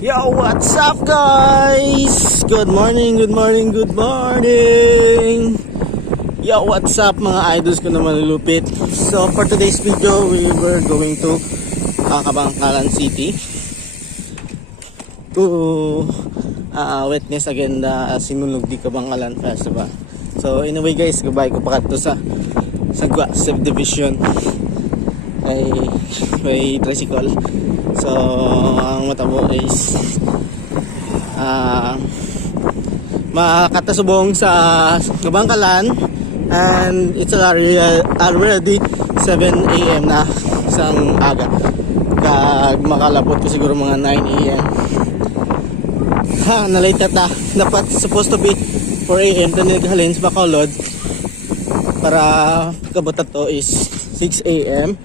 Yo, what's up guys? Good morning, good morning, good morning. Yo, what's up mga idols ko na malulupit. So for today's video, we were going to Kabangkalan City to witness again the Sinulog di Kabangkalan Festival. So anyway guys, goodbye ko pa kadto sa Sagwa Subdivision ay tricycle. So ang matabo is makatasubong sa Kabangkalan, and it's already 7 AM na, isang aga. Kag makalapot ko siguro mga 9 AM. Nalate ta. Dapat supposed to be 4 AM to naghalin sa Bacolod para kabutat to is 6 AM.